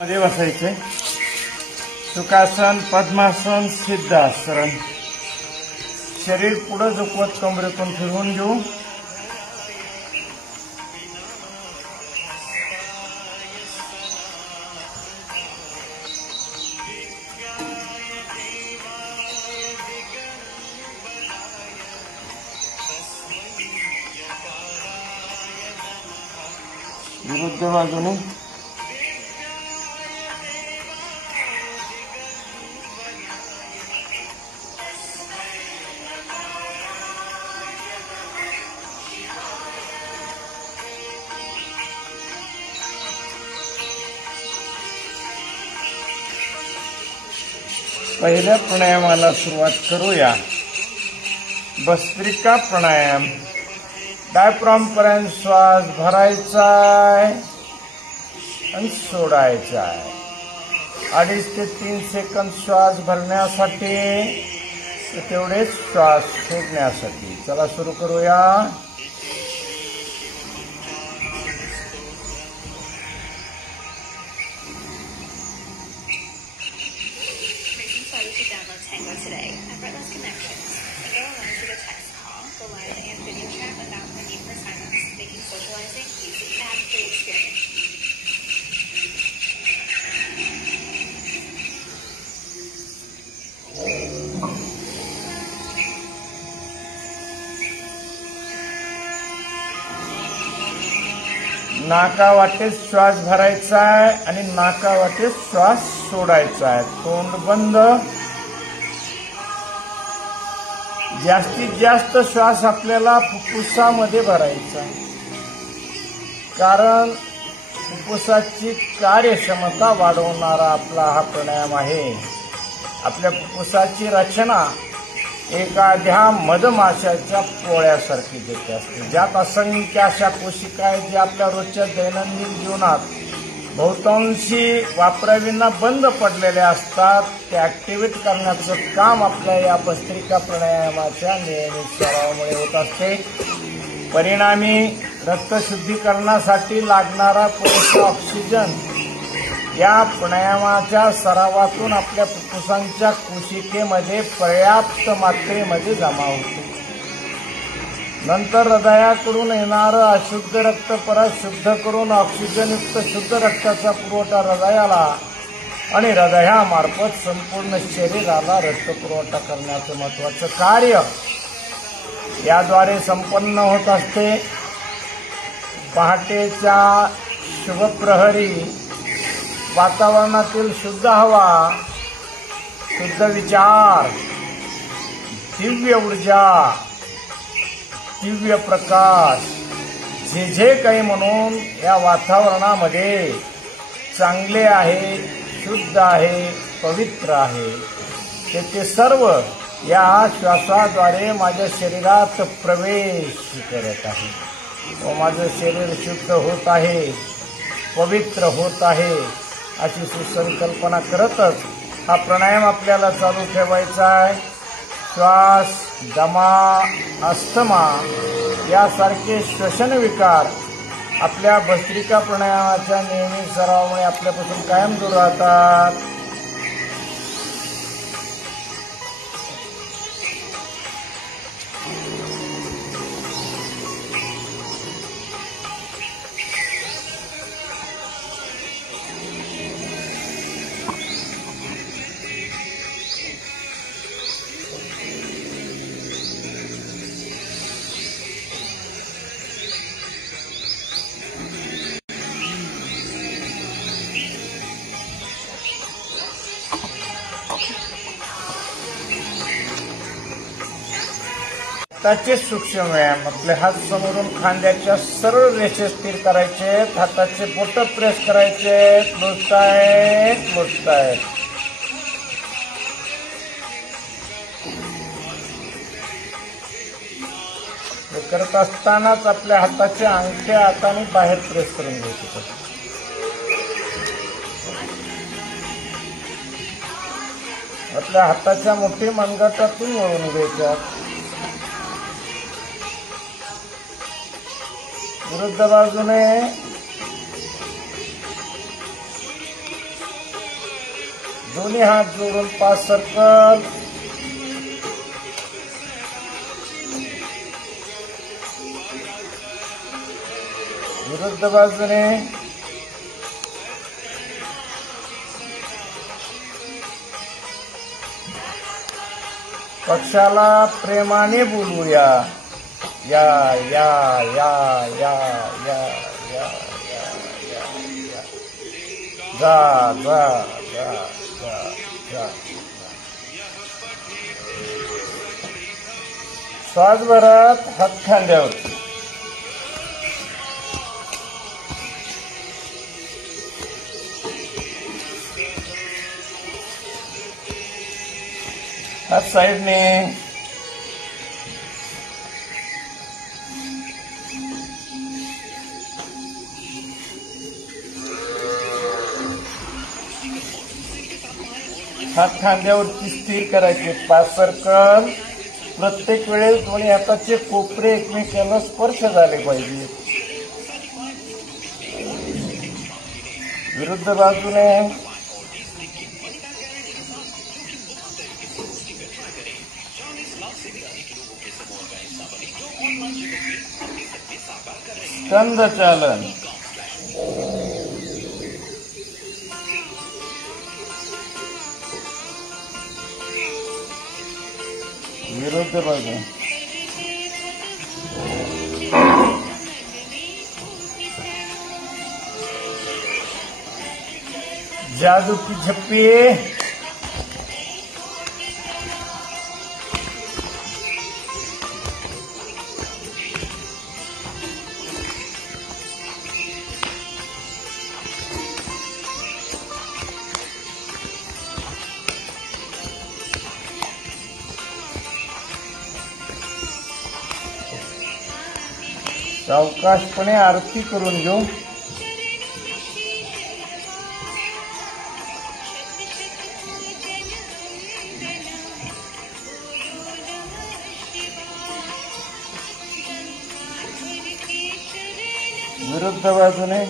मध्ये बसायचे. सुखासन, पद्मासन, सिद्धासन. शरीर पुढे झुकवत कमरेतून फिरवून घेऊ. विरुद्ध बाजूने पहिल्या प्राणायामाला सुरुवात करूया. भस्त्रिका प्राणायाम. डायफ्रामपर्यंत श्वास भरायचा आहे आणि सोडायचा आहे. 2.5 ते 3 सेकंद श्वास भरण्यासाठी, तेवढेच श्वास सोडण्यासाठी. चला सुरू करूया. नाकावाटेच श्वास भरायचा आहे आणि नाकावाटेच श्वास सोडायचा आहे. तोंड बंद. जास्तीत जास्त श्वास आपल्याला फुफ्फुसामध्ये भरायचा आहे, कारण फुफ्फुसाची कार्यक्षमता वाढवणारा आपला हा प्राणायाम आहे. आपल्या फुफ्फुसाची रचना एखाद्या मधमाशाच्या पोळ्यासारखी देते असते, ज्यात असंख्य अशा कोशिका आहेत ज्या आपल्या रोजच्या दैनंदिन जीवनात बहुतांशी वापराविना बंद पडलेल्या असतात. ते ऍक्टिव्हेट करण्याचं काम आपल्या या भस्त्रिका प्राणायामाच्या नियमित सरावामुळे होत असते. परिणामी रक्तशुद्धीकरणासाठी लागणारा पुरेसा ऑक्सिजन या प्राणायामाच्या सरावातून आपल्या फुफ्फुसांच्या कोशिकेमध्ये पर्याप्त मात्रेमध्ये जमा होते. नंतर हृदयाकडून येणारं अशुद्ध रक्त परत शुद्ध करून ऑक्सिजनयुक्त शुद्ध रक्ताचा पुरवठा हृदयाला आणि हृदयामार्फत संपूर्ण शरीराला रक्तपुरवठा करण्याचं महत्वाचं कार्य याद्वारे संपन्न होत असते. पहाटेच्या शुभप्रहरी वातावरणातील शुद्ध हवा, शुद्ध विचार, दिव्य ऊर्जा, दिव्य प्रकाश, जे काही म्हणून या वातावरणामध्ये चांगले आहे, शुद्ध आहे, पवित्र आहे, ते सर्व या श्वासाद्वारे माझ्या शरीरात प्रवेश करत आहे व माझं शरीर शुद्ध होत आहे, पवित्र होत आहे, अशी सुसंकल्पना करतच हा प्राणायाम आपल्याला चालू ठेवायचा आहे. श्वास, दमा, अस्थमा यासारखे श्वसन विकार आपल्या भस्त्रिका प्राणायामाच्या नियमित सरावामुळे आपल्यापासून कायम दूर राहतात. हाताचे सूक्ष्म व्यायाम. आपले हात समोरून खांद्याच्या सरळ रेषेत स्थिर करायचे. हाताचे बोट प्रेस करायचे. मोजतायत मोजतायत. हे करत असतानाच आपल्या हाताच्या अंगठ्या हाताने बाहेर प्रेस करून घ्यायचे. आपल्या हाताच्या मुठी मनगटातून वळून घ्यायच्या. विरुद्ध बाजूने दोन्ही हात जोडून 5 सर्कल. विरुद्ध बाजूने पक्षाला प्रेमाने बोलूया. या या या या या या या या. जा जा जा जा जा. श्वासभरात हात खांद्यावर. हात साईडने. हात खांद्यावरती स्थिर करायचे. 5 सर्कल. प्रत्येक वेळेस दोन्ही हाताचे कोपरे एकमेकांना स्पर्श झाले पाहिजे. विरुद्ध बाजूने स्कंद चालन. विरुद्ध बाजू. जादू की झप्पी. सावकाशपणे आरती करून घेऊ. विरुद्ध बाजूने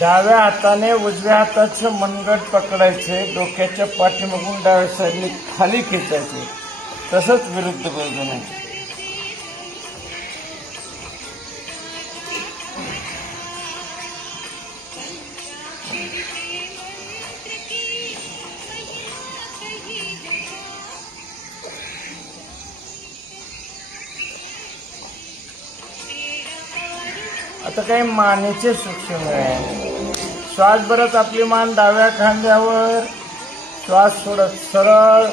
डाव्या हाताने उजव्या हाताचे मनगट पकडायचे. डोक्याच्या पाठीमागून डाव्या साईडने खाली खेचायचे. तसंच विरुद्ध बाजूने. आता काही मानेचे सूक्ष्म आहे. श्वास भरत आपली मान डाव्या खांद्यावर. श्वास सोडत सरळ.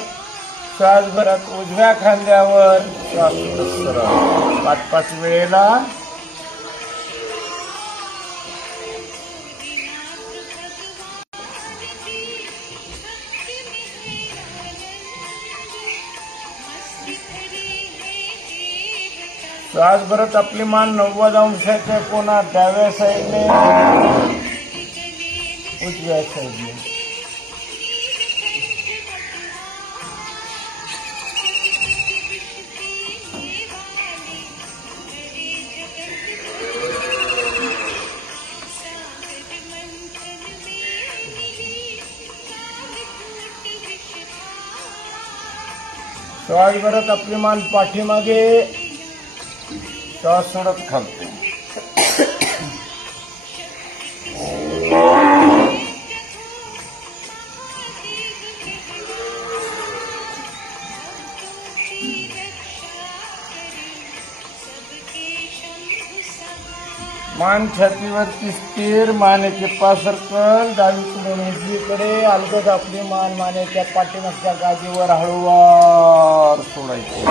श्वास भरत उजव्या खांद्यावर. श्वास सोडत सरळ. 5-5 वेळेला. श्वास भरत आपली मान 90 अंशाच्या कोनात. डाव्या साईडने उजव्या साईडने. श्वास भरत आपली मान पाठीमागे. श्वास सोडत खालते. मान छातीवरती स्थिर. मानेचे 5 सर्कल. डावीकडून उजवीकडे. अलगद आपली मान मानेच्या पाठीमागच्या गादीवर हळूवार सोडायची.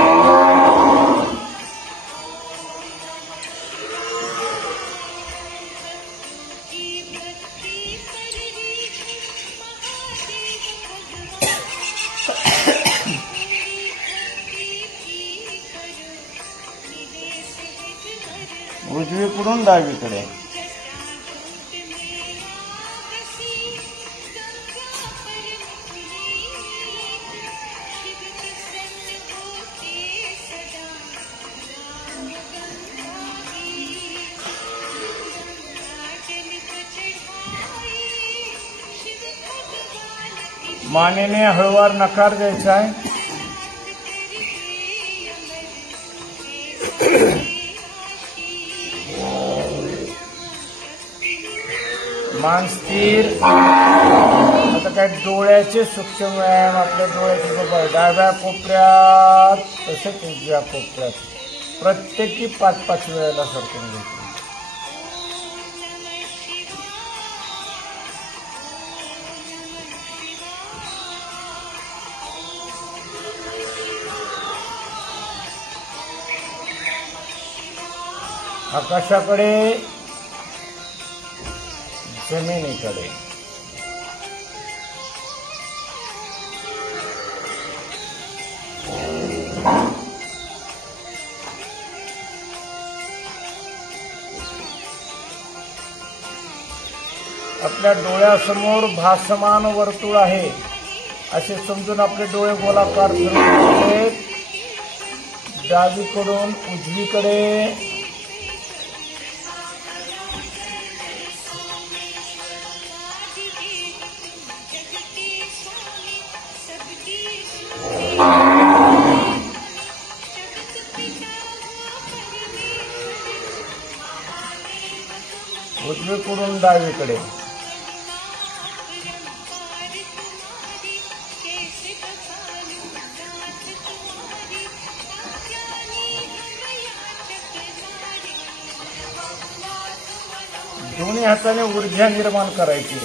उजवीकडून डावीकडे. मानेने हळूवार नकार द्यायचा आहे. मान स्थिर. आता काय डोळ्याचे सूक्ष्म व्यायाम. आपल्या डोळ्याची बाबा डाव्या कोपऱ्यात तसेच उजव्या कोपऱ्यात प्रत्येकी 5-5 वेळेला सरकून घ्यायचे. आकाशाकडे, जमिनीकडे. आपल्या डोळ्यासमोर भासमान वर्तुळ आहे असे समजून आपले डोळे गोलाकार फिरवले. डावीकडून उजवीकडे. उजवीकडून डावीकडे. दोन्ही हाताने ऊर्जा निर्माण करायची.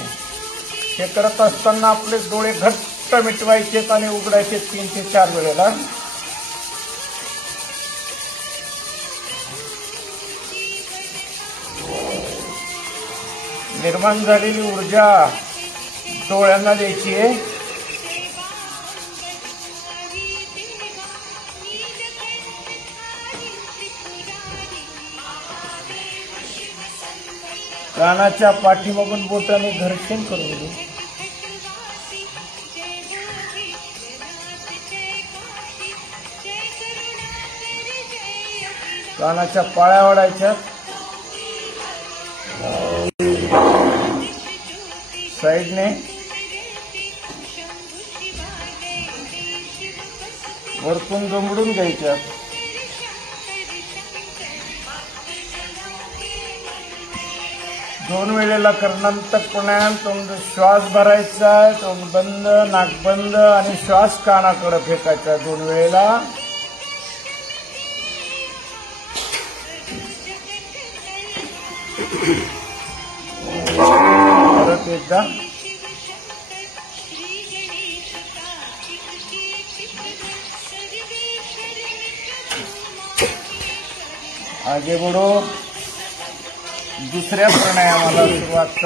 हे करत असताना आपले डोळे घट्ट मिटवायचे आणि उघडायचे 3 ते 4 वेळेला. निर्माण झालेली ऊर्जा डोळ्यांना द्यायची आहे. कानाच्या पाठीमागून बोटाने घर्षण करून घेऊ. कानाच्या पाळ्या वाढायच्या. साईडने वरतून जमडून घ्यायच्या. दोन वेळेला करण्यानंतर प्राणायाम. तोंड श्वास भरायचा, तोंड बंद, नाक बंद आणि श्वास कानाकडे फेकायचा 2 वेळेला. परत एकदा. आगे बढो. दुसऱ्या प्राणायामाला सुरुवात.